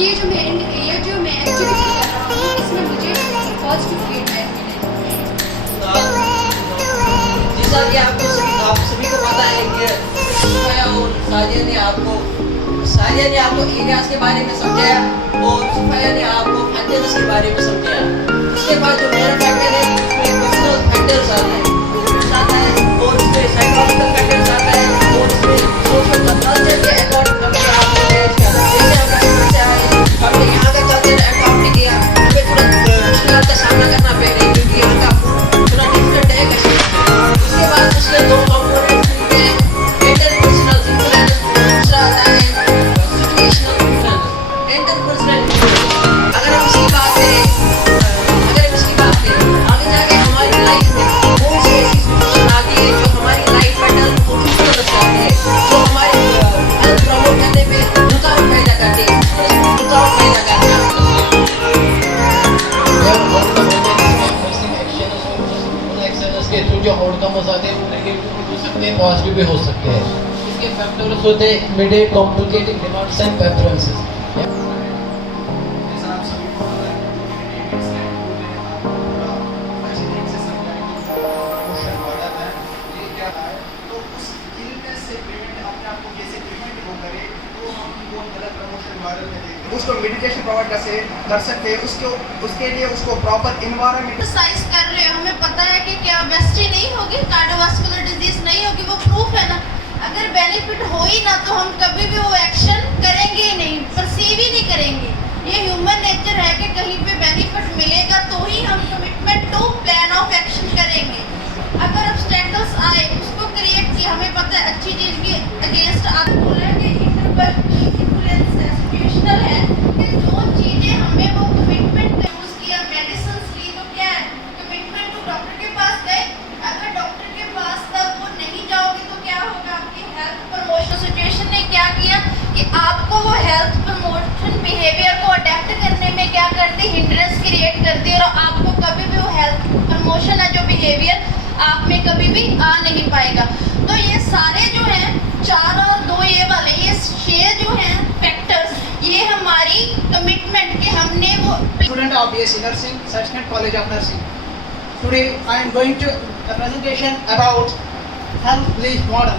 ये जो मैं एक्चुअली कर रहा हूँ इसमें मुझे पॉजिटिव फीडबैक जैसा कि आप सभी को पता है कि सुफाया और सादिया ने आपको एरियाज के बारे में समझाया और सुफाया ने आपको फैक्टर्स के बारे में समझाया। उसके बाद जो मेरा फैक्टर है उसमें पर्सनल फैक्टर्स आता है और उसमें साइकोलॉजिकल फैक्टर्स आता है और उसमें सोशल कल्चर के अकॉर्डिंग हमने आपको मैनेज किया। जैसे हमें समस्या आई, हमने यहाँ का कल्चर अडॉप्ट नहीं किया, हमें थोड़ा मुश्किल का सामना करना पड़ेगा क्योंकि यहाँ का थोड़ा डिफरेंट है कश्मीर। उसके बाद उसके दो कंपोनेंट्स मिलते हैं, इंटरपर्सनल इन्फ्लुएंस, दूसरा आता है सिचुएशनल इन्फ्लुएंस। इंटरपर्सनल इन्फ्लुएंस अगर हम इसकी बात करें आगे जाके हमारी लाइफ में कौन सी ऐसी सिचुएशन आती है जो हमारी लाइफ पैटर्न को इन्फ्लुएंस करती है, जो हमारी हेल्थ प्रमोट करने में रुकावट पैदा करती है, जो आउटकम हो सकते हैं वो नेगेटिव भी हो सकते हैं, पॉजिटिव भी हो सकते हैं। इसके फैक्टर्स होते हैं immediate complicating demands and preferences. उसको मेडिटेशन प्रोवाइड कर सकते हैं, उसके लिए उसको प्रॉपर इन्वायरमेंट एक्सरसाइज कर रहे हो, हमें पता है कि क्या ओबेसिटी नहीं होगी, कार्डियोवास्कुलर डिजीज नहीं होगी, वो प्रूफ है ना। अगर बेनिफिट हो ही ना तो हम कभी भी वो एक्शन करेंगे ही नहीं, परसीव ही नहीं करेंगे। ये ह्यूमन नेचर है कि कहीं पे बेनिफिट मिलेगा तो ही हम commitment to plan of action करेंगे। अगर ऑब्स्टेकल्स आए उसको क्रिएट किया, हमें पता है अच्छी चीज के अगेंस्ट आप बोल रहे हैं कि इन्फ्लुएंस है, सिचुएशनल है कि जो चीजें हमें वो कमिटमेंट यूज किया, मेडिसिन ली, तो क्या है कमिटमेंट टू डॉक्टर के पास गए। अगर डॉक्टर के पास तब वो नहीं जाओगे तो क्या होगा, आपकी हेल्थ प्रमोशन सिचुएशन ने क्या किया कि आपको वो हेल्थ प्रमोशन बिहेवियर को अडेप्ट करने में क्या करती, हिंड्रेंस क्रिएट करती है और आपको कभी भी वो हेल्थ प्रमोशन है जो बिहेवियर आप में कभी भी आ नहीं पाएगा। तो ये सारे जो हैं 4 और 2 ये वाले ये 6 जो हैं फैक्टर्स, ये हमारी कमिटमेंट कि हमने वो student of BSc Nursing, Sachkhand College of Nursing. Today I am going to a presentation about health belief model.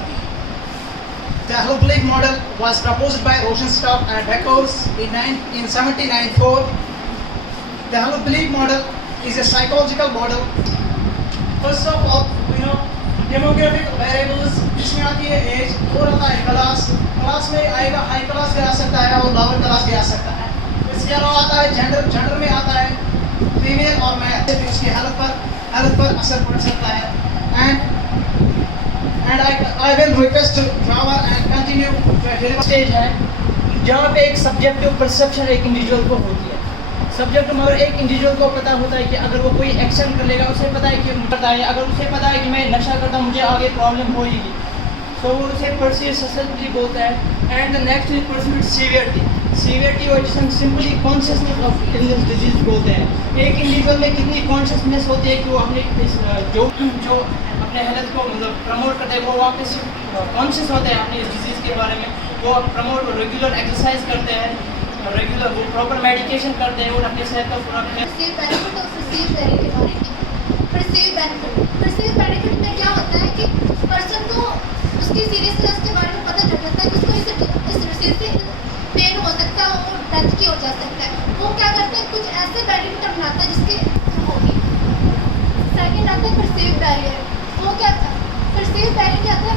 The health belief model was proposed by Rosenstock and Beckers in 1794. The health belief model is a psychological model. First of all, demographic variables, जिसमें आती है as, और आता है class में आएगा, high class भी आ सकता है और लोअर क्लास भी आ सकता है। इसके अलावा आता है जेंडर में आता है फीमेल और मेल, उसकी हेल्थ पर असर पड़ सकता है। And I will request drawer and continue. Stage है जहाँ पे एक सब्जेक्टिव परसेप्शन एक इंडिविजुअल को होती है। सब्जेक्ट मगर एक इंडिविजुअल को पता होता है कि अगर वो कोई एक्शन कर लेगा, उसे पता है कि अगर उसे पता है कि मैं नशा करता हूँ मुझे आगे प्रॉब्लम होगी, तो वो उसे परसीव ससेप्टिबिलिटी बोलता है। And the next is perceive severity और जिसे हम simply consciousness of illness disease बोलते हैं। एक इंडिविजुअल में कितनी कॉन्शियसनेस होती है कि वो अपने जो अपने हेल्थ को मतलब प्रमोट करते हैं, वो वापस कॉन्शियस होते हैं अपने इस डिजीज़ के बारे में, वो प्रमोट रेगुलर एक्सरसाइज करते हैं, रेगुलर वो प्रॉपर मेडिकेशन करते हैं और अपने सेहत का पूरा परसीव बेनिफिट और परसीव बेनिफिट के बारे में। परसीव बेनिफिट में क्या होता है कि पर्सन को उसकी सीरियसनेस के बारे में पता चल जाता है कि उसको इस डिसीज से पेन हो सकता है और डेथ की हो जा सकता है। वो क्या करते हैं, कुछ ऐसे बेनिफिट अपनाता है जिसके होगी। सेकेंड आता है परसीव बैरियर। वो क्या था, परसीव बैरियर क्या था,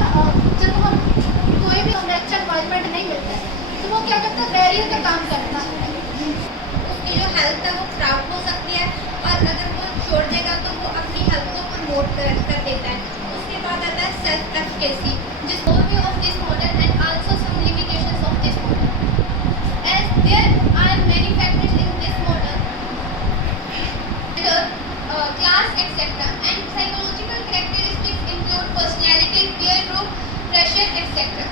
जब हम कोई भी हमें अच्छा एनवायरनमेंट नहीं मिलता है तो वो क्या करता है, बैरियर का काम करता है। उसकी जो हेल्थ है वो खराब हो सकती है और अगर वो छोड़ देगा तो वो अपनी हेल्थ को प्रमोट कर देता है। उसके बाद आता है सेल्फ एफिकेसी, जिस overview of this model and also some limitations of this model as there are many factors in this model class etcetera and psychological characteristics include personality, peer group, pressure etcetera.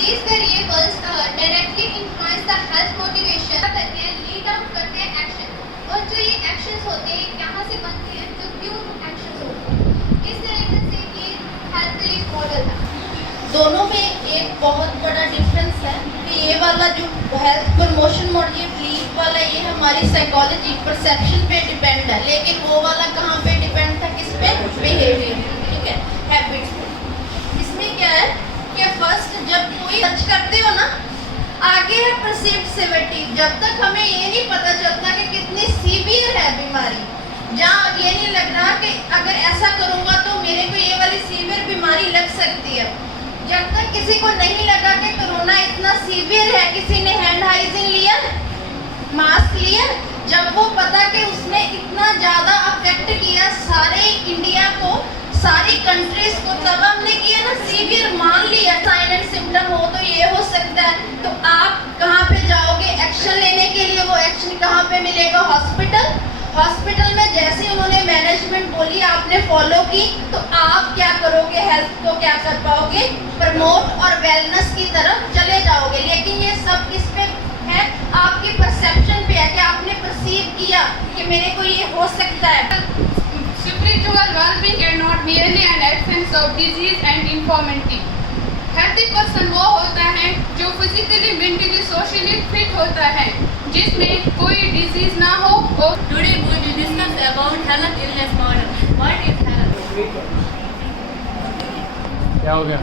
These variables directly influence the health motivation करते हैं, lead out करते हैं action. और जो ये actions होते हैं कहाँ से बनते हैं, जो क्यों एक्शंस होते हैं, इस तरीके से ये हेल्थ रिलीफ मॉडल था। दोनों वाला जो हेल्थ प्रमोशन मॉडल, ये बिलीफ वाला, ये हमारी साइकोलॉजी परसेप्शन पे डिपेंड है, लेकिन वो वाला कहाँ पे डिपेंड था, किस पे? बिहेवियर, ठीक है, हैबिट्स पे। इसमें क्या है कि फर्स्ट जब कोई सर्च करते हो ना, आगे है परसीव्ड सिवियरिटी। जब तक हमें ये नहीं पता चलता कि कितनी सीवियर है बीमारी, जहाँ ये नहीं लग रहा कि अगर ऐसा करूँगा तो मेरे को ये वाली सीवियर बीमारी लग सकती है, जब तक किसी को नहीं लगा कि कोरोना इतना सीवियर है, किसी ने हैंड हाइजीन लिया, मास्क लिया, जब वो पता कि उसने इतना ज़्यादा अफेक्ट किया सारे इंडिया को, सारी कंट्रीज को, तब हमने किया ना सीवियर मान लिया। साइन एंड सिम्टम हो तो ये हो सकता है, तो आप कहाँ पे जाओगे एक्शन लेने के लिए? वो एक्शन कहाँ पे मिलेगा? हॉस्पिटल। हॉस्पिटल में जैसे उन्होंने मैनेजमेंट बोली, आपने फॉलो की, तो आप क्या करोगे? हेल्थ को क्या कर पाओगे? प्रमोट और वेलनेस की तरफ चले जाओगे। लेकिन ये सब किस पे है? आपकी परसेप्शन पे है कि आपने परसीव किया कि मेरे को ये हो सकता है। Spiritual well-being is not merely an absence of disease and infirmity. Healthy person वो होता है जो फिजिकली, मेंटली, सोशली फिट होता है, जिसमें कोई डिजीज ना हो। और Today we will discuss about health illness model. What is health? क्या हो गया?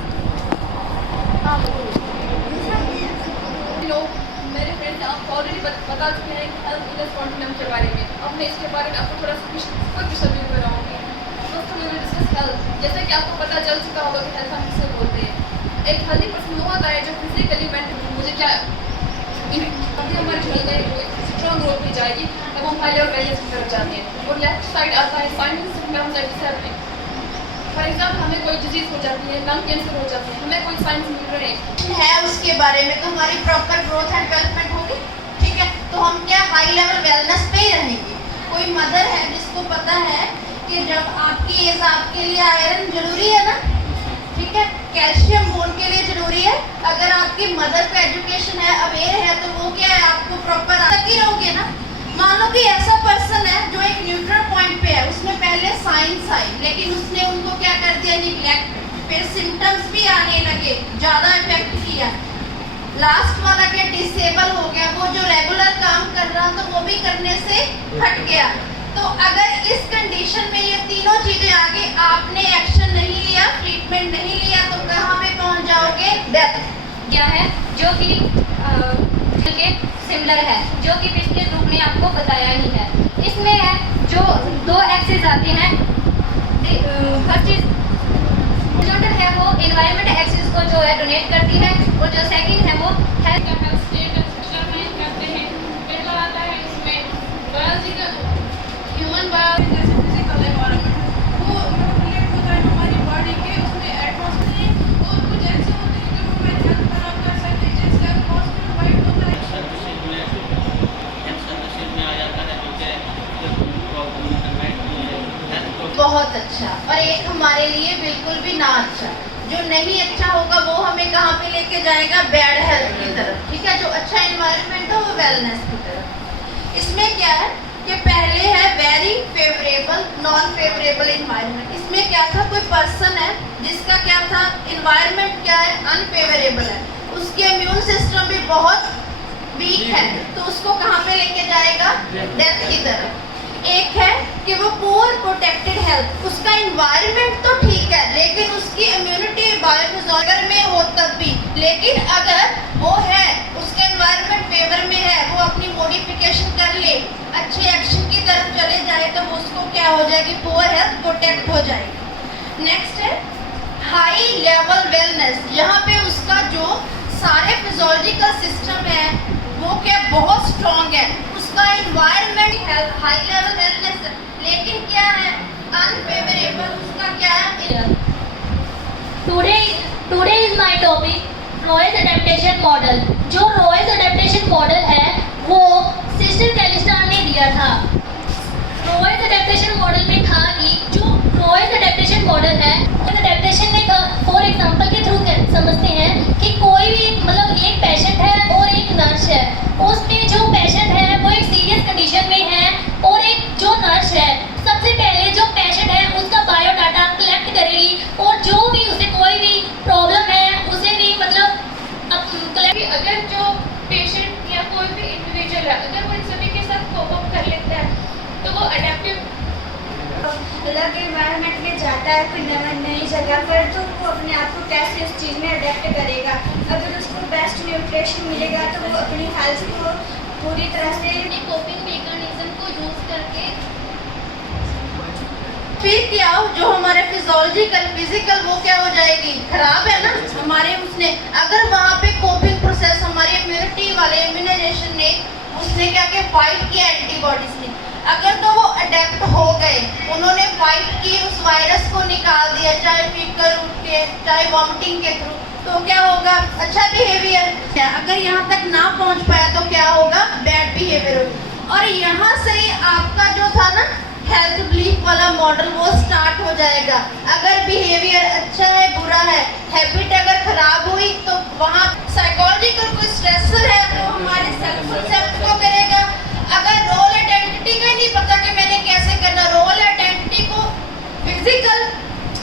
लोग मेरे फ्रेंड्स आपको ऑलरेडी बता चुके हैं हेल्थ इलनेस कॉन्टिन्यूम के बारे में। अब मैं इसके बारे में आपको थोड़ा सा कुछ रिव्यू कराऊंगी। दोस्तों वी विल डिस्कस हेल्थ। जैसे कि आपको पता चल चुका होगा कि हेल्थ हम किसे बोलते हैं। एक हेल्दी पर्सन वो होता है जो फिजिकली, मेंटली, मुझे क्या अभी हमारी जो हेल्थ है वो स्ट्रॉन्ग ग्रोथ में जाएगी, तब हम हाई लेवल वेलनेस की तरफ जाते हैं। और लेफ्ट साइड आता है साइंस में हम जाएंगे। फॉर एग्जाम्पल हमें कोई डिजीज हो जाती है, लंग कैंसर हो जाती है, हमें कोई साइंस मिल रहे है उसके बारे में, तो हमारी प्रॉपर ग्रोथ एंड डेवलपमेंट होगी, ठीक है। तो हम क्या हाई लेवल वेलनेस पे ही रहेंगे। कोई मदर है जिसको पता है कि जब आपकी एज, आपके लिए आयरन जरूरी है ना, ठीक है, कैल्शियम बोन के लिए जरूरी है। अगर आपकी मदर को एजुकेशन है, अवेयर है, तो वो क्या है, आपको प्रॉपर तक ही रहोगे ना। मान लो कि ऐसा पर्सन है जो एक न्यूट्रल पॉइंट पे है, उसमें पहले साइंस आई, लेकिन उसने उनको क्या कर दिया, निग्लेक्ट, फिर सिम्टम्स भी आने लगे, ज़्यादा इफेक्ट किया। लास्ट वाला क्या, डिसेबल हो गया, वो जो रेगुलर काम कर रहा था वो भी करने से हट गया। तो अगर इस कंडीशन में ये तीनों चीज़ें आगे, आपने एक्शन नहीं लिया, ट्रीटमेंट नहीं लिया, तो कहाँ पे पहुँच जाओगे? डेथ। क्या है जो कि के सिमिलर है, जो कि पिछले ग्रुप ने आपको बताया ही है। इसमें है जो दो एक्सेस आते हैं, हर चीज है वो एनवायरनमेंट एक्सेस को जो है डोनेट करती है, और जो सेकंड है वो हेल्थ स्टेटस डिटरमाइन करते हैं। पहला आता है इसमें बायोलॉजिकल, ह्यूमन बायोलॉजी, जैसे फिजिकल एनवायरनमेंट, वो रिलेट होता है हमारी बॉडी के, उसमें एटमॉस्फेयर और कुछ ऐसे होते हैं जो हमारी हेल्थ खराब कर सकते हैं, जैसे एटमॉस्फेयर वाइट होता है। बहुत अच्छा, और एक हमारे लिए बिल्कुल भी ना अच्छा। जो नहीं अच्छा होगा वो हमें कहाँ पे लेके जाएगा? बैड हेल्थ की तरफ, ठीक है। जो अच्छा एनवायरनमेंट हो वो वेलनेस की तरफ। इसमें क्या है कि पहले है very favourable, non favourable environment. इसमें क्या था, कोई पर्सन है जिसका क्या था, एनवायरनमेंट क्या है, अनफेवरेबल है, उसके इम्यून सिस्टम भी बहुत वीक है, तो उसको कहाँ पे लेके जाएगा? डेथ की तरफ। एक है कि वो पुअर प्रोटेक्टेड हेल्थ, उसका एनवायरनमेंट तो ठीक है, लेकिन उसकी इम्यूनिटी बायोफिजियोलॉजी में हो तब भी, लेकिन अगर वो है, उसका एनवायरनमेंट फेवर में है, वो अपनी मॉडिफिकेशन कर ले, अच्छे एक्शन की तरफ चले जाए, तो उसको क्या हो जाएगी? पुअर हेल्थ प्रोटेक्ट हो जाएगी। नेक्स्ट है हाई लेवल वेलनेस, यहाँ पे उसका जो सारे फिजियोलॉजिकल सिस्टम है वो क्या बहुत स्ट्रॉन्ग है, उसका एनवायरनमेंट हाई लेवल वेलनेस, लेकिन क्या है अनफेवरेबल, उसका क्या है? Today is my topic Royce adaptation model. जो रॉयस एडेप्टेशन मॉडल है वो सिस्टर कैलिस्टान ने दिया था। रॉयस एडेप्टेशन मॉडल में था कि जो रॉयस एडेप्टेशन मॉडल है, एडेप्टेशन में फॉर एग्जांपल के थ्रू समझते हैं कि कोई भी मतलब एक पेशेंट है और एक नर्स है, उसमें जो पेशेंट है वो एक सीरियस कंडीशन में है, और एक जो नर्स है सबसे पहले जो पेशेंट है उसका बायोडाटा कलेक्ट करेगी, और जो भी उसे कोई भी प्रॉब्लम है उसे भी मतलब अगर जो चीज़ में अडेप्ट करेगा। अगर उसको बेस्ट न्यूट्रिशन मिलेगा तो वो अपनी हेल्थ को पूरी तरह से अपने कोपिंग मैकेनिज्म को यूज करके फिर क्या हो, जो हमारे फिजिकल वो क्या हो जाएगी, खराब है ना हमारे उसने। अगर वहाँ पे कोपिंग प्रोसेस हमारी इम्यूनिटी वाले इम्यूनाइजेशन ने उसने क्या किया, फाइट किया एंटीबॉडीज ने, अगर तो वो अडेप्ट हो गए, उन्होंने फाइट की, उस वायरस को निकाल दिया, चाहे फीकर रूट के चाहे वॉमिटिंग के थ्रू, तो क्या होगा, अच्छा बिहेवियर। अगर यहाँ तक ना पहुँच पाया तो क्या होगा, बैड बिहेवियर होगा। और यहाँ से ही आपका जो था ना हेल्थ बिलीफ वाला मॉडल वो स्टार्ट हो जाएगा। अगर बिहेवियर अच्छा है, बुरा है, हैबिट अगर खराब हुई तो वहाँ साइकोलॉजिकल कोई स्ट्रेसर है वो हमारे सेल्फ कंसेप्ट को करेगा। अगर रोल आइडेंटिटी का नहीं पता कि मैंने कैसे करना, रोल आइडेंटिटी को फिजिकल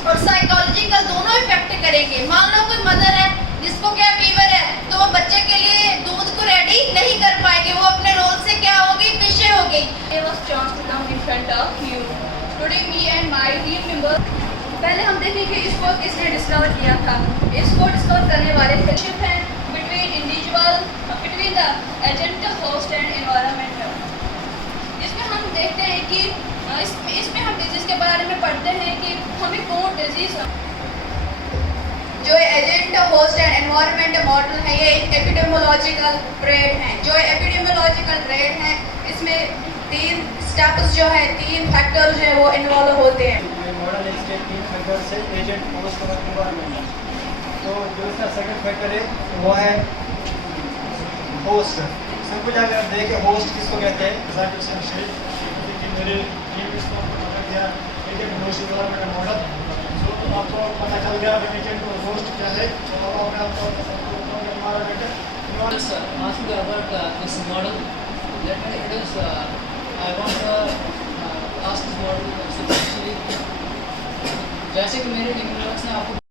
और साइकोलॉजिकल दोनों इफेक्ट करेंगे। मान लो कोई मदर है जिसको क्या फीवर है, तो वो बच्चे के लिए दूध को रेडी नहीं कर पाएगी, वो अपने रोल से क्या होगी, पीछे हो गई। Gave us chance to come in front of you. Today me and my team member. पहले हम देखेंगे इसको किसने डिस्कवर किया था। इसको डिस्कवर करने वाले फ्रेंडशिप है between the agent, host and environment। इसमें हम देखते हैं कि इसमें हम डिजीज के बारे में पढ़ते हैं कि हमें कौन डिजीज, जो agent, host and environment model है, ये एपिडेमियोलॉजिकल ट्रेड है। जो एपिडेमियोलॉजिकल ट्रेड है इसमें 3 स्टेप्स जो है, 3 फैक्टर जो है वो इन्वॉल्व होते हैं। मॉडल है, इसके 3 फैक्टर से एजेंट, होस्ट और एनवायरनमेंट। तो जो इसका सेकंड फैक्टर है वो है होस्ट। सिंपल अगर आप देखें होस्ट किसको कहते हैं, मेरे टीम इसको पता किया एजेंट होस्ट एनवायरनमेंट मॉडल, तो आपको पता चल गया एजेंट होस्ट क्या है और अपने आपको environment. Asking about this model, let me introduce. I want to ask this model. Actually, जैसे कि मेरे टीम मेंबर्स ने आपको